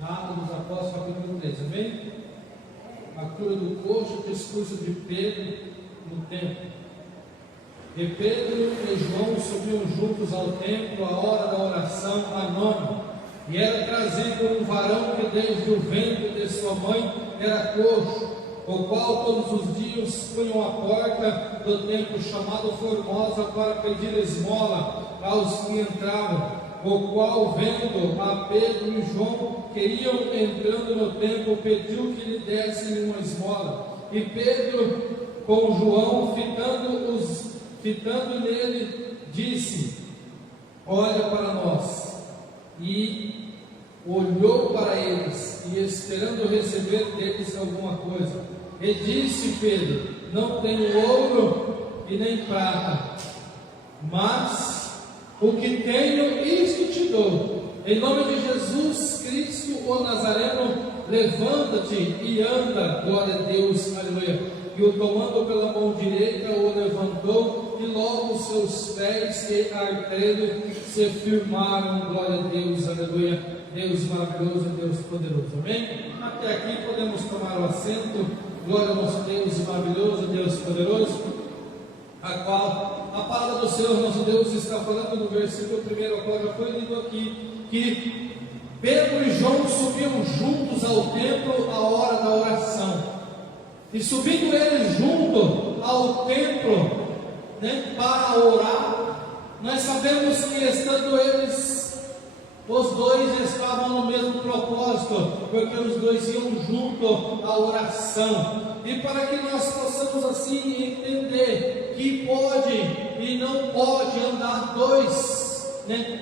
Atos dos Apóstolos, capítulo 3, amém? A cura do coxo, o discurso de Pedro no templo. E Pedro e João subiam juntos ao templo à hora da oração, a nona, e era trazido um varão que desde o ventre de sua mãe era coxo, o qual todos os dias punham à porta do templo chamado Formosa para pedir esmola aos que entravam, o qual, vendo a Pedro e João que iam entrando no templo, pediu que lhe dessem uma esmola. E Pedro, com João, fitando nele, disse: olha para nós. E olhou para eles, e esperando receber deles alguma coisa. E disse Pedro: não tenho ouro e nem prata, mas o que tenho, isto te dou. Em nome de Jesus Cristo, o Nazareno, levanta-te e anda. Glória a Deus, aleluia. E o tomando pela mão direita, o levantou, e logo os seus pés e artelhos se firmaram. Glória a Deus, aleluia. Deus maravilhoso, Deus poderoso, amém? Até aqui podemos tomar o assento. Glória ao nosso Deus maravilhoso, Deus poderoso, a qual a palavra do Senhor nosso Deus está falando no versículo 1, a qual já foi lido aqui, que Pedro e João subiam juntos ao templo à hora da oração. E subindo eles junto ao templo, para orar, nós sabemos que estando eles, os dois estavam no mesmo propósito, porque os dois iam junto à oração. E para que nós possamos assim entender que pode e não pode andar dois,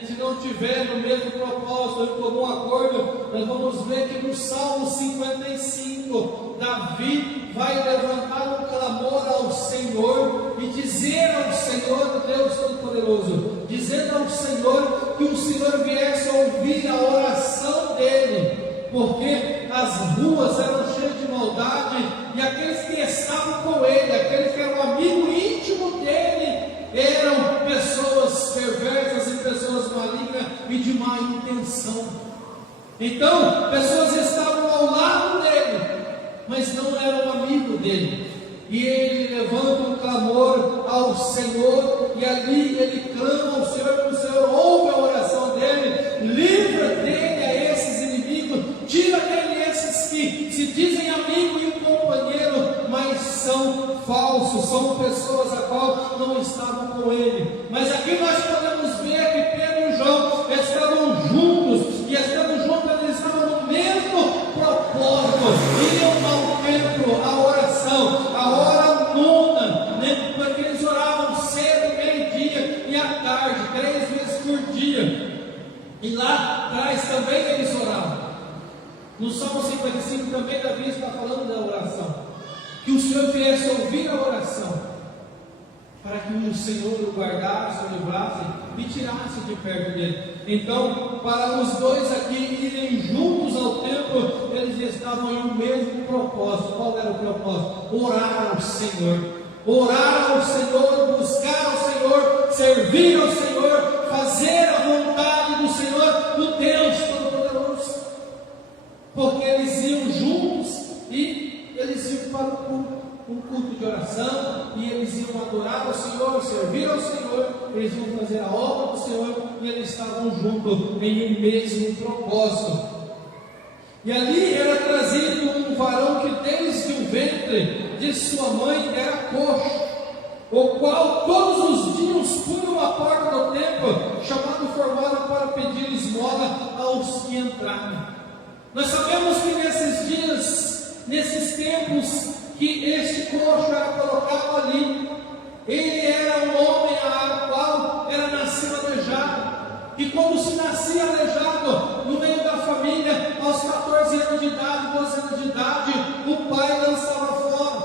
se não tiver no mesmo propósito, em comum acordo, nós vamos ver que no Salmo 55, Davi vai levantar um clamor ao Senhor e dizer ao Senhor, Deus Todo-Poderoso, dizendo ao Senhor que o Senhor viesse a ouvir a oração dele, porque as ruas eram cheias de maldade, e aqueles que estavam com ele, aqueles que eram amigo íntimo dele, eram pessoas perversas e pessoas malignas e de má intenção. Então, pessoas estavam ao lado dele, mas não eram amigo dele. E ele levanta um clamor ao Senhor, e ali ele clama ao Senhor, que o Senhor ouve a oração dele, livra dele a esses inimigos, tira dele esses que se dizem amigo e companheiro, mas são falsos, são pessoas a qual não estavam com ele. Mas aqui nós podemos ver que Pedro e João estavam juntos, e estando juntos eles estavam no mesmo propósito, iam ao templo, a oração, a hora nona, porque eles oravam cedo, meio-dia e à tarde, 3 vezes por dia, e lá atrás também eles oravam. No Salmo 55 também Davi está falando da oração, que o Senhor viesse ouvir a oração, para que o Senhor o guardasse, o livrasse e tirasse de perto dele. Então, para os dois aqui irem juntos ao templo, eles estavam em um mesmo propósito. Qual era o propósito? Orar ao Senhor, orar ao Senhor, buscar ao Senhor, servir ao Senhor, fazer a vontade do Senhor, do Deus Todo-Poderoso, porque eles iam juntos e eles iam para o culto. Um culto de oração, e eles iam adorar ao Senhor, servir ao Senhor, eles iam fazer a obra do Senhor, e eles estavam juntos em um mesmo propósito. E ali era trazido um varão que desde o ventre de sua mãe era coxo, o qual todos os dias punham à porta do templo, chamado Formosa, para pedir esmola aos que entravam. Nós sabemos que nesses dias, nesses tempos, que este coxo era colocado ali, ele era um homem a qual era nascido aleijado, e quando se nascia aleijado no meio da família, aos 14 anos de idade, 12 anos de idade, o pai lançava fora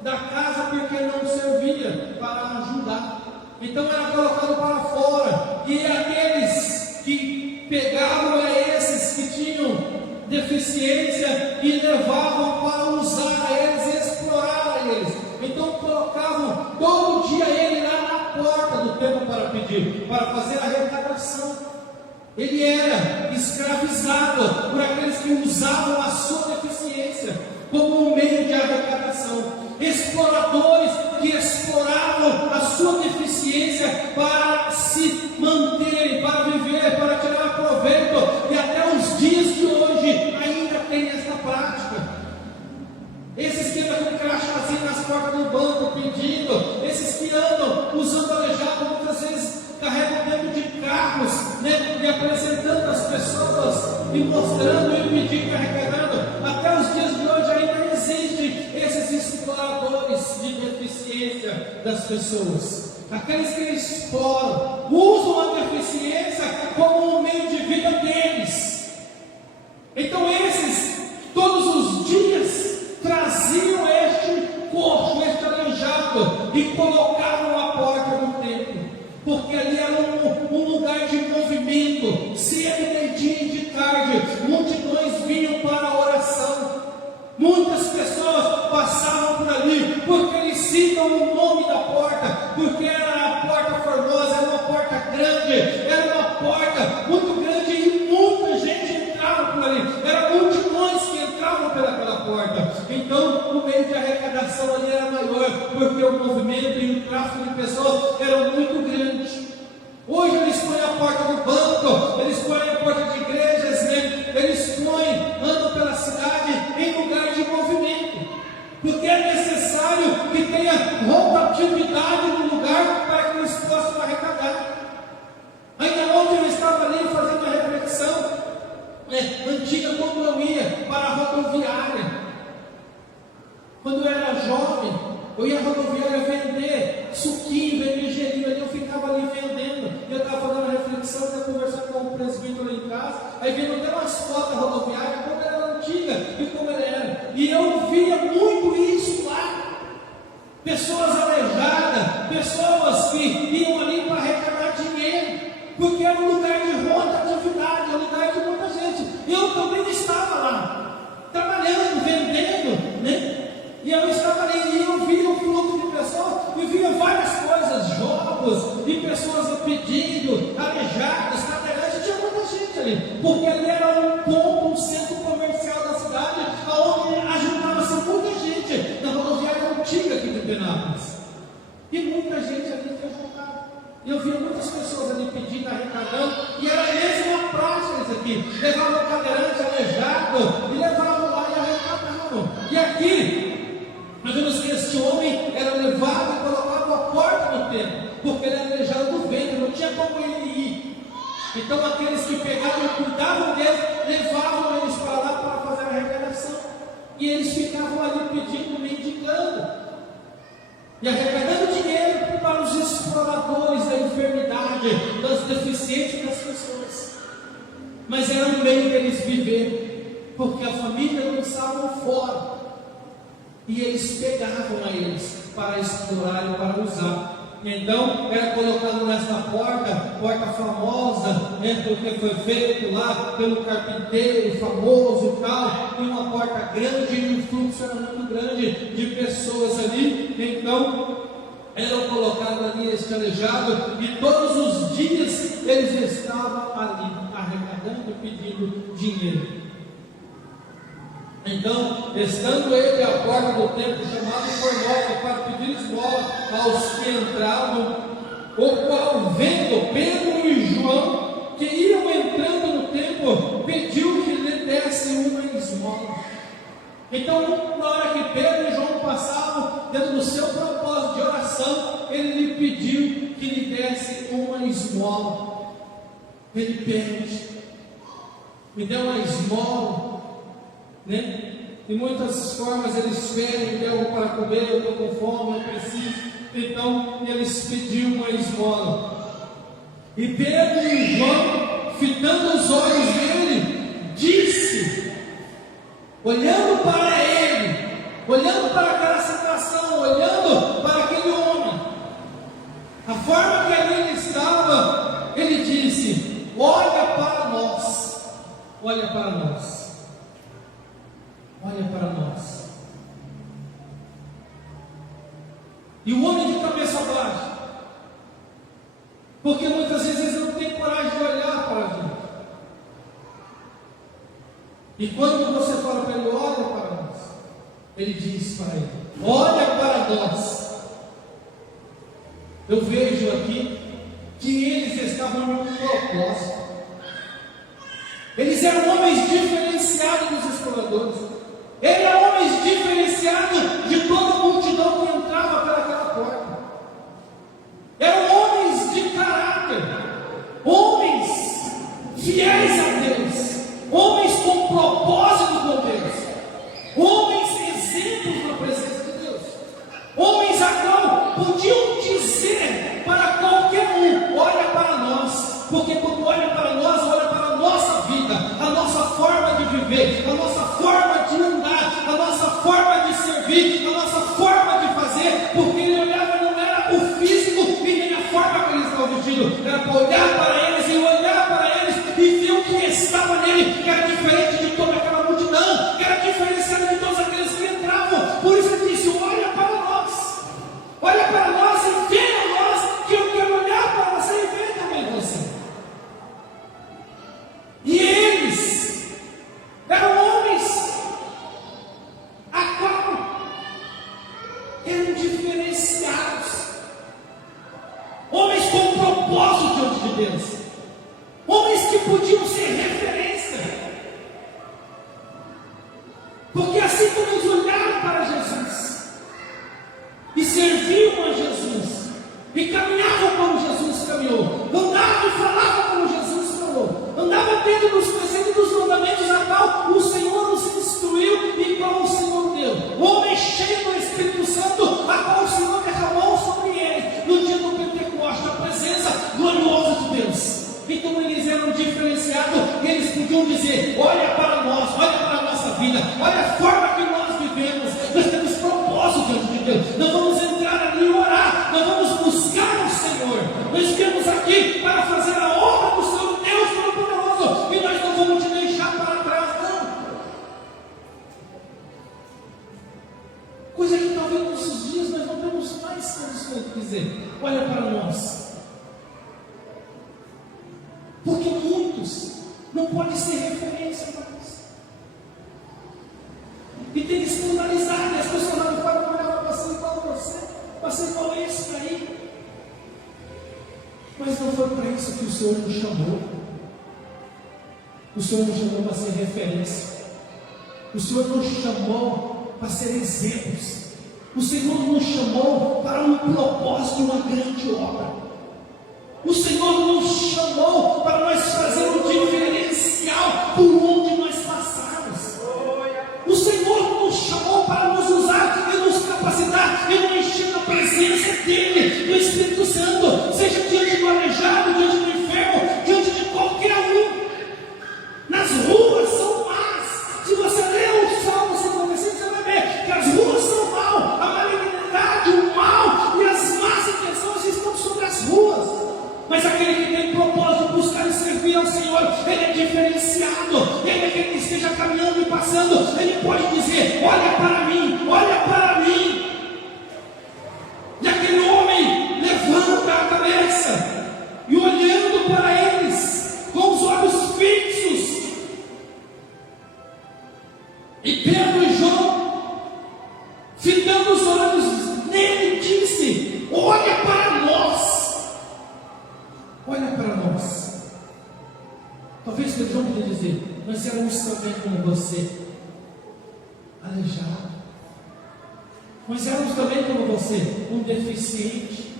da casa porque não servia para ajudar, então era colocado para fora, e aqueles que pegavam esses que tinham deficiência e levavam para usar a eles, explorar a eles. Então colocavam todo dia ele lá na porta do templo para pedir, para fazer a arrecadação. Ele era escravizado por aqueles que usavam a sua deficiência como um meio de arrecadação, exploradores que exploravam a sua deficiência para se manterem, para viver, para tirar proveito, e até os dias de hoje ainda tem essa prática. Esses que andam com crachazinho nas portas do banco pedindo, esses que andam usando aleijado, muitas vezes carregam dentro de carros, né, e apresentando as pessoas, e mostrando, e pedindo, arrecadando. Até os dias de hoje ainda existem esses exploradores de deficiência das pessoas, aqueles que exploram, usam a deficiência como um meio de vida deles. Então esses, todos os dias, traziam este coxo, este aleijado, e colocavam à porta do templo, porque ali era um lugar de movimento. Cedo, de dia e de tarde, multidões vinham para a oração. Muitas pessoas passavam por ali, porque eles citam o nome da porta, porque era a porta formosa, era uma porta grande, era uma porta muito grande, e muita gente entrava por ali, eram multidões que entravam pelaquela porta. Então o meio de arrecadação ali era maior, porque o movimento e o tráfego de pessoas eram muito grandes. Hoje eles põem a porta do banco, eles põem a porta de igrejas, né? Eles põem, andam pela cidade em lugar de movimento, porque é necessário que tenha rotatividade no lugar para que eles possam arrecadar. Ainda ontem eu estava ali fazendo uma reflexão, antiga, quando eu ia para a rodoviária. Quando eu era jovem, eu ia à rodoviária vender suquinho, vender gelinho ali, eu ficava ali vendendo. E eu estava fazendo uma reflexão, eu conversando com o presbítero lá em casa, aí vendo até umas fotos da rodoviária, como ela era antiga e como ela era. E eu via muito isso lá. Pessoas aleijadas, pessoas que iam ali para arrecadar dinheiro, porque era um lugar de rotatividade, um lugar de muita gente. Eu também estava lá, trabalhando, vendendo, né? E eu estava ali e eu via o fluxo de pessoas, e via várias coisas, jogos, e pessoas pedindo, aleijadas, cadeirantes, tinha muita gente ali, porque ali era um ponto, um centro comercial da cidade, onde ajudava-se muita gente, na rodoviária antiga aqui de Penápolis. E muita gente ali foi jogada. E eu via muitas pessoas ali pedindo, arrecadando, e era a mesma prática isso aqui. Levavam o cadeirante aleijado, e levavam lá e arrecadavam. E aqui, nós vemos que este homem era levado e colocado à porta do templo, porque ele era aleijado do ventre, não tinha como ele ir. Então aqueles que pegavam e cuidavam deles, levavam eles para lá para fazer a arrecadação. E eles ficavam ali pedindo, mendigando, e arrecadando dinheiro para os exploradores da enfermidade, das deficiências das pessoas. Mas era um meio deles viver, porque a família não estava fora. E eles pegavam a eles para explorar e para usar. Então era colocado nessa porta famosa, né, porque foi feito lá pelo carpinteiro famoso e tal, e uma porta grande, e um fluxo era muito grande de pessoas ali. Então eram colocados ali este aleijado, e todos os dias eles estavam ali arrecadando e pedindo dinheiro. Então, estando ele à porta do templo, chamado Formosa, para pedir esmola aos que entravam, o qual, vendo Pedro e João, que iam entrando no templo, pediu que lhe desse uma esmola. Então, na hora que Pedro e João passavam, dentro do seu propósito de oração, ele lhe pediu que lhe desse uma esmola. Ele pede, me dê uma esmola, né? De muitas formas eles pedem, me dê algo para comer, eu estou com fome, eu preciso. Então eles pediram uma esmola. E Pedro e João, fitando os olhos dele, disse, olhando para ele, olhando para aquela situação, olhando para aquele homem, a forma que ali ele estava, ele disse, olha para nós, olha para nós. Olha para nós. E o homem de cabeça baixa, porque muitas vezes não tem coragem de olhar para a gente. E quando você fala para ele, olha para nós, ele diz para ele, olha para nós. Eu vejo aqui que eles estavam num propósito. Eles eram homens diferenciados dos exploradores. Eram homens diferenciados de toda a multidão que entrava pelaquela porta. Eram homens de caráter, homens fiéis a Deus, homens com propósito com Deus, homens exemplos na presença de Deus, homens a qual podiam dizer para qualquer um, olha para nós, porque quando olha para nós, olha para a nossa vida, a nossa forma de viver, a nossa forma de andar, a nossa forma de servir, a nossa forma de fazer, porque ele olhava não era o físico e nem a forma que eles estavam vestidos, era para olhar para eles e olhar para eles e ver o que estava nele, que era diferente de toda aquela multidão, que era diferenciado de todos aqueles que entravam. Por isso ele disse, olha para nós e veja nós, que eu quero olhar para você e ver também você. E eles eram homens a qual eram diferenciados, homens com propósito diante de Deus, homens que podiam ser referência, porque assim como eles olharam para Jesus e serviam a Jesus e caminhavam como Jesus caminhou, andavam e falavam como Jesus falou, andavam dentro dos preceitos dos mandamentos a qual o Senhor nos instruiu e qual o Senhor deu, homem cheio do Espírito Santo a qual o Senhor derramou sobre eles no dia do Pentecostes, a presença gloriosa de Deus. Então eles eram diferenciados e eles podiam dizer, olha para nós, olha para a nossa vida, olha a forma que nós vivemos, nós temos propósito diante de Deus, nós vamos entrar ali e orar, nós vamos buscar o Senhor, nós estamos aqui para fazer a obra do Senhor Deus Todo-Poderoso e nós não vamos te deixar para trás, não. Coisa que talvez nesses dias nós não temos mais condições de dizer, olha para nós. Porque muitos não podem ser referência para nós. E tem escandalizado, e as pessoas lá de fora olham, eu passei igual você, passei igual esse aí. Mas não foi para isso que o Senhor nos chamou. O Senhor nos chamou para ser referência. O Senhor nos chamou para ser exemplos. O Senhor nos chamou para um propósito, uma grande obra. O Senhor nos chamou para nós fazer um diferencial por onde nós passarmos. O Senhor nos chamou para nos usar e nos capacitar e nos encher da presença dEle, do Espírito Santo, seja diante do aleijado, diante do enfermo, diante de qualquer um. Nas ruas são más. Se você ler o Salmo 55, você vai ver que as ruas são mal, a malignidade, o mal e as más intenções estão sobre as ruas. Mas aquele que tem propósito de buscar e servir ao Senhor, ele é diferenciado. Ele é aquele que esteja caminhando e passando, ele pode dizer, olha para mim, olha para mim. E aquele homem levanta a cabeça e olhando para eles com os olhos fixos, e Pedro e João fitando os olhos nele disse, olha para nós. Olha para nós. Talvez Pedro podia dizer, nós éramos também como você, aleijado. Nós éramos também como você, um deficiente.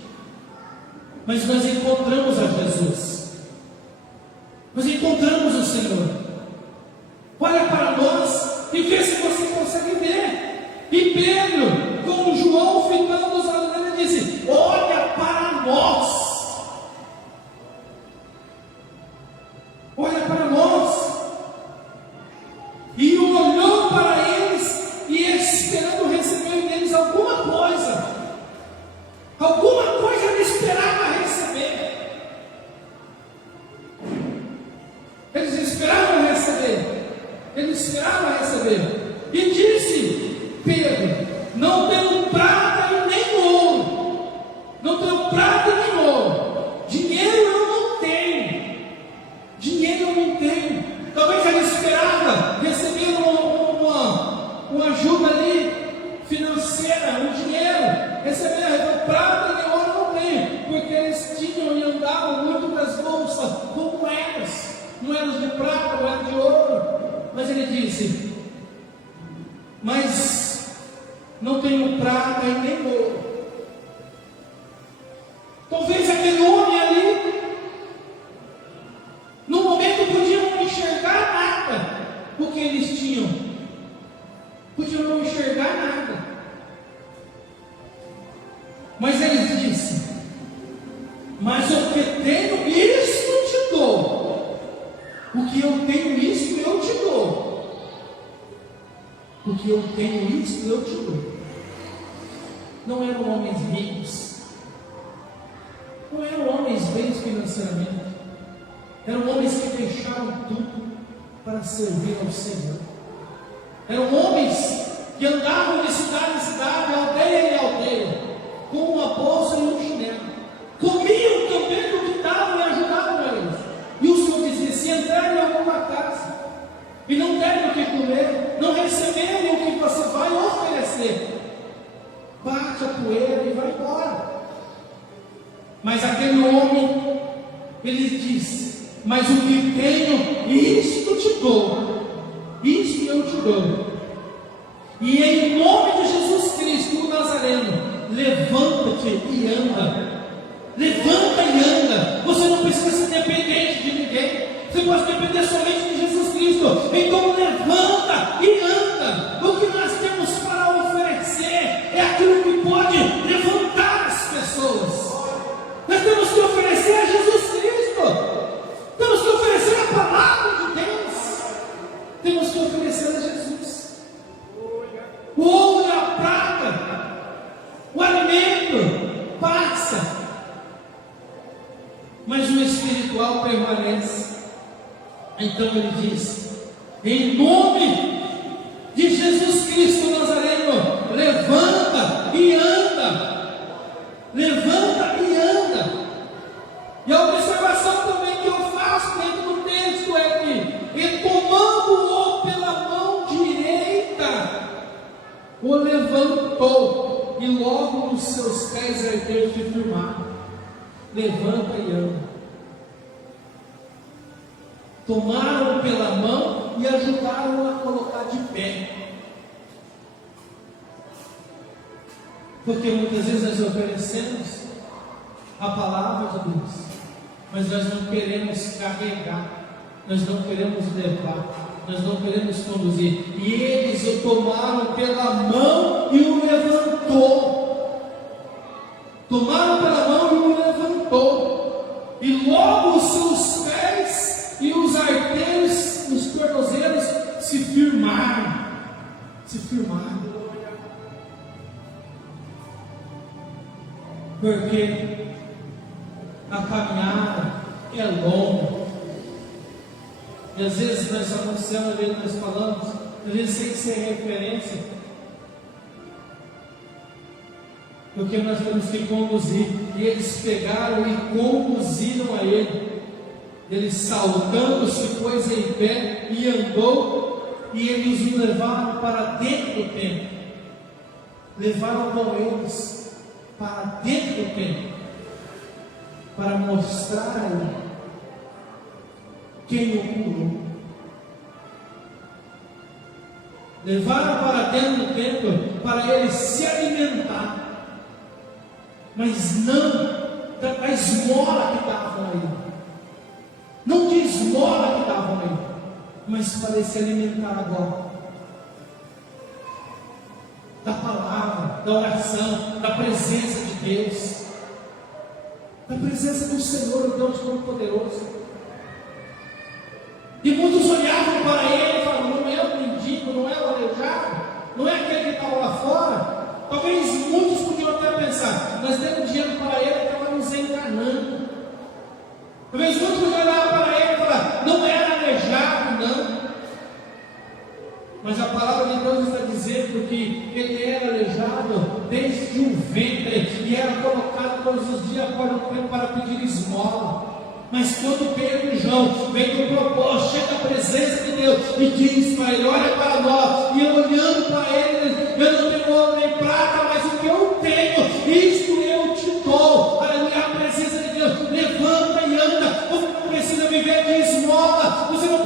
Mas nós encontramos a Jesus. Nós encontramos o Senhor. Olha para nós e vê se você consegue ver. E Pedro, com João fitando os olhos dele, disse, olha para nós. Olha para nós. E olhou para eles e esperando receber deles alguma coisa. Alguma coisa ele esperava receber. Eles esperavam receber. Eles esperavam receber. E disse Pedro, não tenho prata e nem ouro. Não tenho prata e nem ouro. Dinheiro eu não tenho. Dinheiro eu não tenho. Talvez ele esperava receber de prata, moeda de ouro. Mas ele disse: mas não tenho prata e nem ouro. Talvez aquele homem ali, no momento, podiam não enxergar nada, o que eles tinham. Podiam não enxergar nada. Mas ele disse: mas o que tenho, isso te dou. O que eu tenho, isso eu te dou. O que eu tenho, isso eu te dou. Não eram homens ricos, não eram homens bens financeiramente, eram homens que deixaram tudo para servir ao Senhor. Eram homens que andavam de cidade em cidade, aldeia em aldeia, com uma bolsa e um chinelo. Comiam também do que davam e ajudavam eles. E o Senhor dizia: se entrarem em alguma casa e não terem o que comer, não receberem o que você vai oferecer, bate a poeira e vai embora. Mas aquele homem, ele disse: mas o que tenho, isto te dou, isto eu te dou. E em nome de Jesus Cristo, o Nazareno, levanta-te e anda. Levanta e anda. Você não precisa ser dependente de ninguém. Você pode depender somente de Jesus Cristo. Então levanta e anda. O que nós temos para oferecer é aquilo que pode levantar as pessoas. Nós temos que oferecer a Jesus Cristo. Temos que oferecer a palavra de Deus. Temos que oferecer a Jesus. O ouro e a prata, o alimento passa, mas o espiritual permanece. Então ele diz: em nome de Jesus Cristo Nazareno, levanta e anda. Levanta e anda. E a observação também que eu faço dentro do texto é que, e tomando-o pela mão direita, o levantou, e logo os seus pés ergueram se firmaram. Levanta e anda. Tomaram pela mão e ajudaram a colocar de pé. Porque muitas vezes nós oferecemos a palavra de Deus, mas nós não queremos carregar, nós não queremos levar, nós não queremos conduzir. E eles o tomaram pela mão e o levantou. Tomaram pela mão e o levantou. E logo os seus pés e os arteiros, os tornozelos se firmaram. Se firmaram. Porque a caminhada é longa. E às vezes nós anunciamos, às vezes nós falamos, às vezes tem que ser referência. Porque nós temos que conduzir. E eles pegaram e conduziram a ele. Ele saltando se pôs em pé e andou. E eles o levaram para dentro do templo. Levaram com eles para dentro do templo, para mostrar a ele quem o curou. Levaram para dentro do templo para ele se alimentar, mas não da esmola que davam a ele, não de esmola que davam a ele, mas para ele se alimentar agora da palavra, da oração, da presença de Deus, da presença do Senhor, o Deus Todo-Poderoso. E muitos olhavam para ele e falavam: não é o mendigo, não é o aleijado, não é aquele que estava lá fora. Talvez muitos podiam até pensar: nós demos dinheiro para ele, estava nos enganando. Talvez muitos podiam olhar para ele e falar: não era aleijado, não. Mas a palavra de Deus está dizendo que ele era aleijado desde o ventre e era colocado todos os dias para pedir esmola. Mas quando Pedro e João vem com o propósito, chega a presença de Deus e diz para ele: olha para nós. E eu olhando para ele: eu não tenho ouro nem prata, mas o que eu tenho, isto eu te dou. Aleluia, a presença de Deus. Levanta e anda. Você não precisa viver de esmola, você não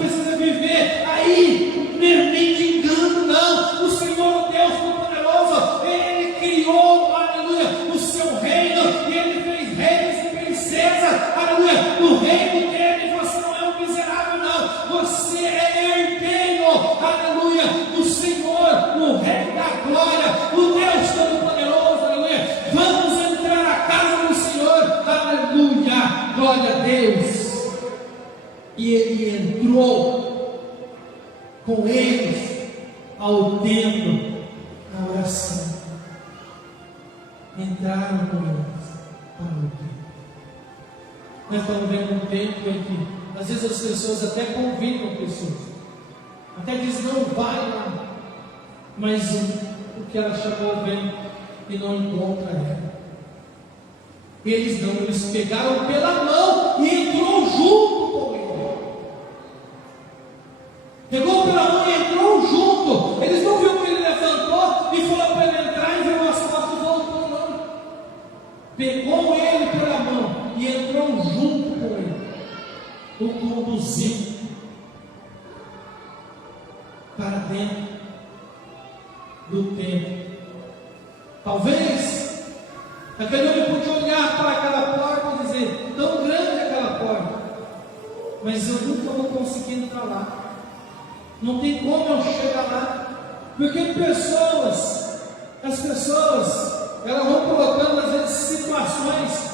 com eles ao templo, na oração. Entraram com eles para o templo. Nós estamos vendo um tempo em que, às vezes, as pessoas até convidam pessoas, até dizem, não vai lá, mas o que ela chamou vem e não encontra ela. Eles não, eles pegaram pela mão e entrou junto com ele. Pegou pela mão e entrou junto. Eles não viram que ele levantou e falou para ele entrar e veio as costas e voltou, não. Pegou ele pela mão e entrou junto com ele. O conduziu para dentro do templo. Talvez aquele homem podia olhar para aquela porta e dizer, tão grande aquela porta, mas eu nunca vou conseguir entrar lá. Não tem como eu chegar lá, porque as pessoas, elas vão colocando às vezes situações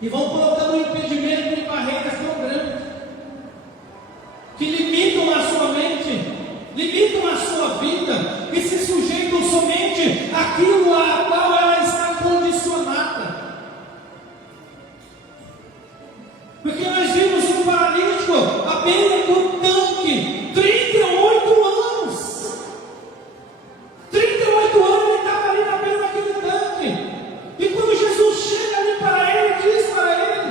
e vão colocando um impedimento e barreiras tão grandes que limitam a sua mente, limitam a sua vida e se sujeitam somente àquilo a qual ela está condicionada. Porque nós vimos um paralítico à beira do tanque, 38 anos. 38 anos ele estava ali na beira daquele tanque. E quando Jesus chega ali para ele, diz para ele: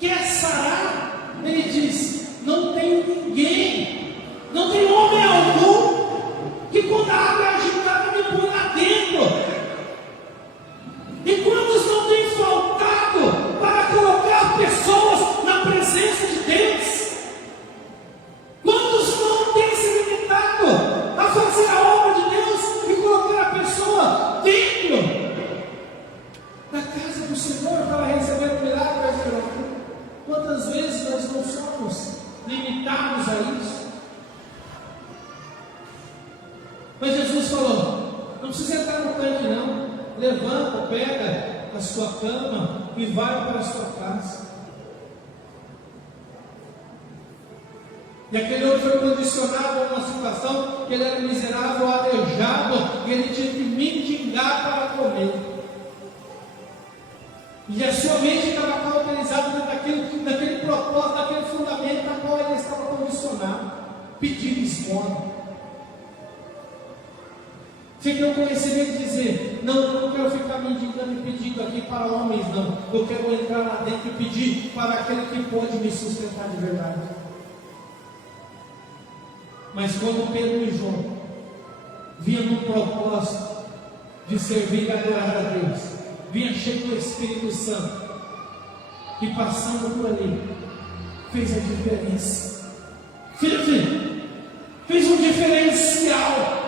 quer sarar? Ele diz: não tem ninguém, não tem homem algum que quando a água é agitada me põe lá dentro. E quantos não têm faltado para colocar pessoas na presença de Deus? Quantos não têm se limitado a fazer a obra de Deus e colocar a pessoa dentro da casa do Senhor para receber o milagre? Quantas vezes nós não somos limitados a isso? Mas Jesus falou: não precisa entrar no tanque não. Levanta, pega a sua cama e vai para a sua casa. E aquele homem foi condicionado a uma situação que ele era miserável, aleijado, e ele tinha que mendigar para comer. E a sua mente estava cauterizada naquele propósito, naquele fundamento a qual ele estava condicionado, pedindo esmola. Você tem o conhecimento de dizer: não quero ficar mendigando e pedindo aqui para homens, não. Eu quero entrar lá dentro e pedir para aquele que pode me sustentar de verdade. Mas quando Pedro e João vinham no propósito de servir e adorar a Deus, vinha cheio do Espírito Santo, e passando por ali, fez a diferença. Fez um diferencial.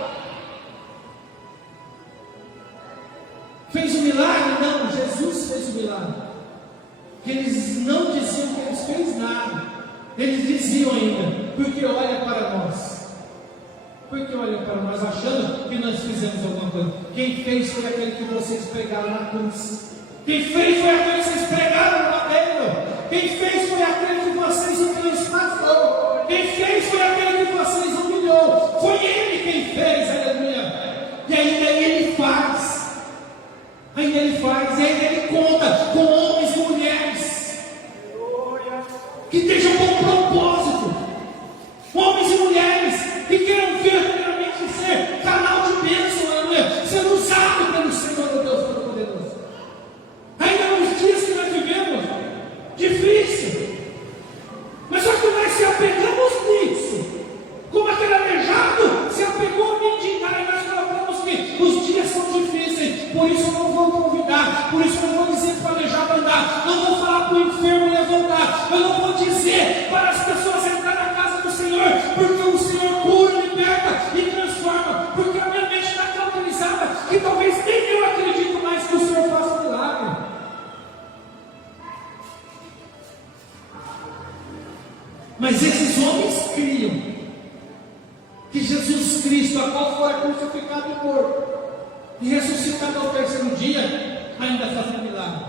Fez o milagre? Não, Jesus fez o milagre. Eles não diziam que eles fez nada. Eles diziam ainda: porque olha para nós. Porque olha para nós, achando que nós fizemos alguma coisa. Quem fez foi aquele que vocês pregaram na cruz. Quem fez foi aquele que vocês pregaram no madeiro. Quem fez foi aquele que vocês esmatou. Quem fez foi aquele que vocês humilhou. Foi ele quem fez, aleluia. E ainda ele faz. Ainda ele faz, e ainda ele conta com homens e mulheres que estejam com propósito, homens e mulheres que queiram verdadeiramente ser canal de bênção, aleluia, ser usado pelo Senhor, meu Deus Todo-Poderoso. Ainda nos dias que nós vivemos, difícil, mas só que nós se apegamos nisso, como aquele aleijado se apegou a mendigar, e nós colocamos que os dias são difíceis, por isso eu não vou convidar, por isso eu não vou dizer para o aleijado andar, não vou falar para o enfermo levantar, eu não vou dizer para as pessoas entrar na casa do Senhor, porque o Senhor cura, liberta e transforma, porque a minha mente está cauterizada, que talvez nem eu acredito mais que o Senhor faça milagre. Mas esses homens criam que Jesus Cristo, a qual foi crucificado e morto e ressuscitado ao terceiro dia, ainda faz um milagre.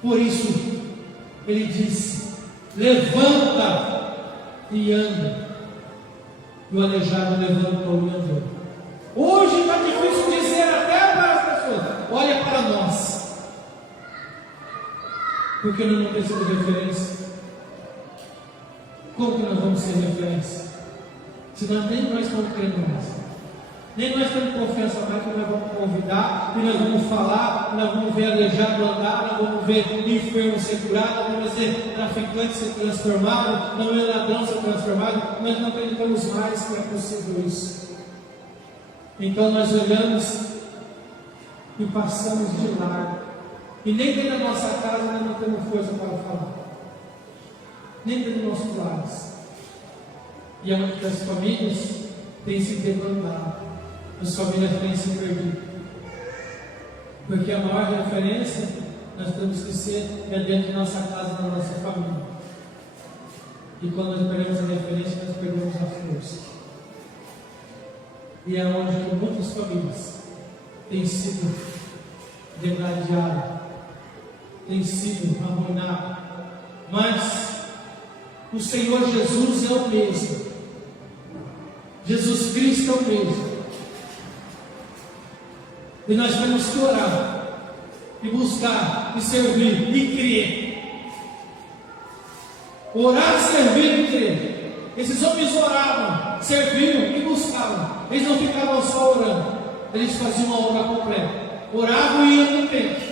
Por isso ele disse: levanta e anda. E o aleijado levantou e andou. Hoje está difícil dizer até para as pessoas: olha para nós. Porque nós não temos sido referência. Como que nós vamos ser referência? Se nem nós estamos crendo mais. Nem nós temos confiança mais que nós vamos convidar, e nós vamos falar, nós vamos ver aleijado andar, nós vamos ver enfermo ser curado, nós vamos ver traficante ser transformado, nós vamos ver ladrão ser transformado. Nós não acreditamos mais que é possível isso. Então nós olhamos e passamos de largo. E nem dentro da nossa casa nós não temos força para falar. Nem dentro dos nossos lares. E as famílias têm se debandado. As famílias têm se perdido. Porque a maior referência nós temos que ser é dentro de nossa casa, da nossa família. E quando nós perdemos a referência, nós perdemos a força. E é onde que muitas famílias têm sido degladiadas, têm sido arruinadas. Mas o Senhor Jesus é o mesmo. Jesus Cristo é o mesmo. E nós temos que orar, e buscar, e servir, e crer. Orar, servir e crer. Esses homens oravam, serviam e buscavam. Eles não ficavam só orando, eles faziam uma obra completa. Oravam e iam no templo.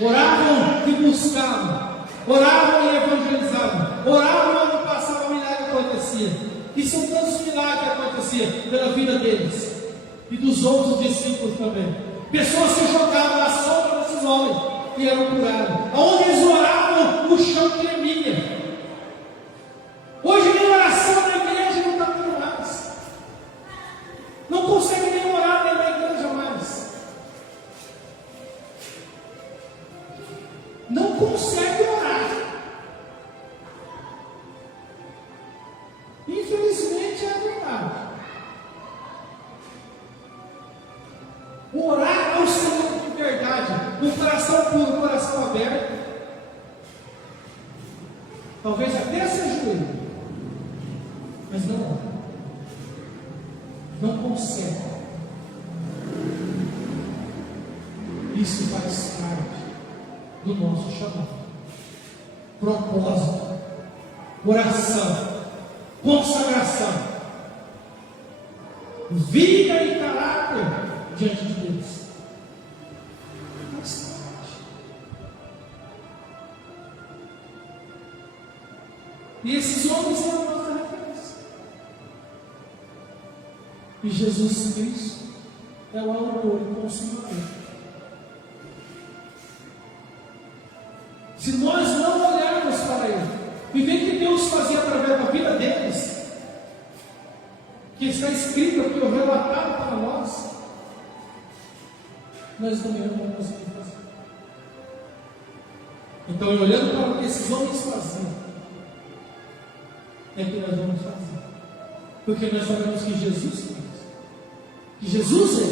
Oravam e buscavam. Oravam e evangelizavam. Oravam e quando passava o milagre acontecia. E são tantos milagres que aconteciam pela vida deles e dos outros discípulos também. Pessoas se jogavam na sombra desses homens e eram curados. Onde eles oravam, o chão tremia. Hoje nem oração na igreja não está tendo mais. Não consegue nem orar na igreja mais. Não consegue orar. Infelizmente é verdade. Orar ao Senhor de verdade, com o coração puro, o coração aberto, talvez até se ajoelhe, mas não ora, não consegue. Isso faz parte do nosso chamado, propósito, oração, consagração, vida e caráter diante de Deus. Faz parte. E esses homens são a nossa referência. E Jesus Cristo é o autor e consumador. Se nós não olharmos para Ele e ver que Deus fazia através da vida deles, que está escrito aqui, o relatado para nós, nós também não vamos conseguir fazer. Então, olhando para o que esses homens faziam, é que nós vamos fazer. Porque nós sabemos que Jesus faz. Que Jesus é.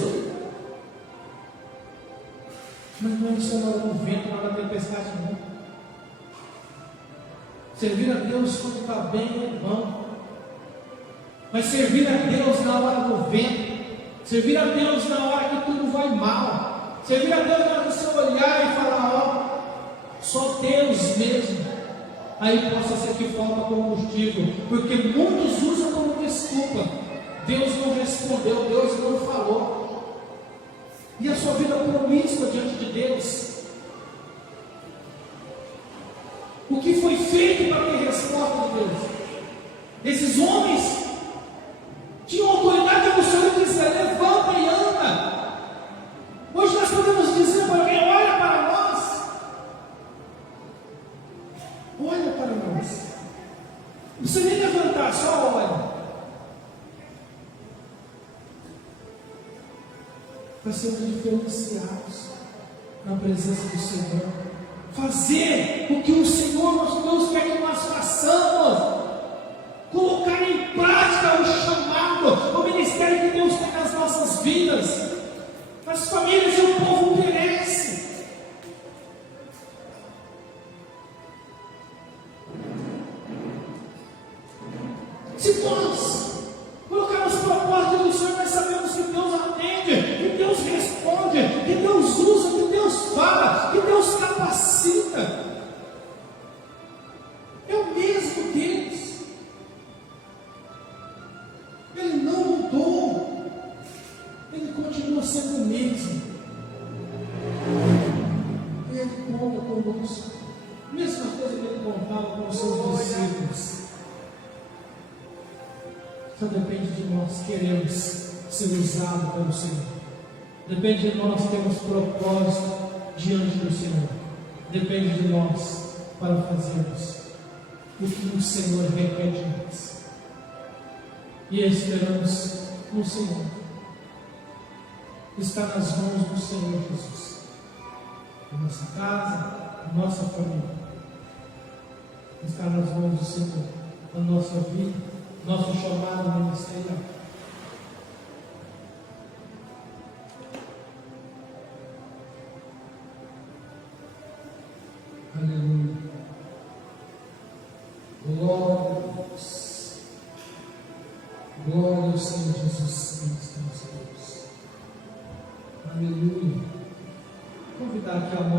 Mas não é só na hora do vento, na hora da tempestade, não. Servir a Deus quando está bem é bom. Mas servir a Deus na hora do vento, servir a Deus na hora que tudo vai mal, servir a Deus na hora que você olhar e falar: ó, só Deus mesmo. Aí possa ser que falta combustível, porque muitos usam como desculpa: Deus não respondeu, Deus não falou. E a sua vida promíscua diante de Deus? O que foi feito para ter resposta de Deus? Esses homens tinham autoridade do Senhor e dizer: levanta e anda. Hoje nós podemos dizer para alguém: olha para nós. Olha para nós. Não precisa nem levantar, só olha. Para sermos diferenciados na presença do Senhor. Fazer o que o Senhor nosso Deus quer que nós façamos. Colocar em prática o chamado, o ministério que Deus tem nas nossas vidas. As famílias e o povo perecem. Se nós colocarmos propósito do Senhor, nós sabemos que Deus atende, que Deus responde, que Deus usa, que Deus fala, que Deus capacita. É o mesmo Deus. Ele não mudou. Ele continua sendo o mesmo. Ele conta conosco. Mesma coisa que ele contava com os seus discípulos. Só depende de nós queremos ser usados pelo Senhor. Depende de nós termos propósito diante do Senhor. Depende de nós para fazermos o que o Senhor requer de nós. E esperamos no Senhor. Está nas mãos do Senhor Jesus. A nossa casa, a nossa família. Está nas mãos do Senhor. A nossa vida, nosso chamado ministerial. Aleluia. Glória a Deus. Glória ao Senhor Jesus Cristo, nosso Deus. Aleluia. Convidar aqui a mão.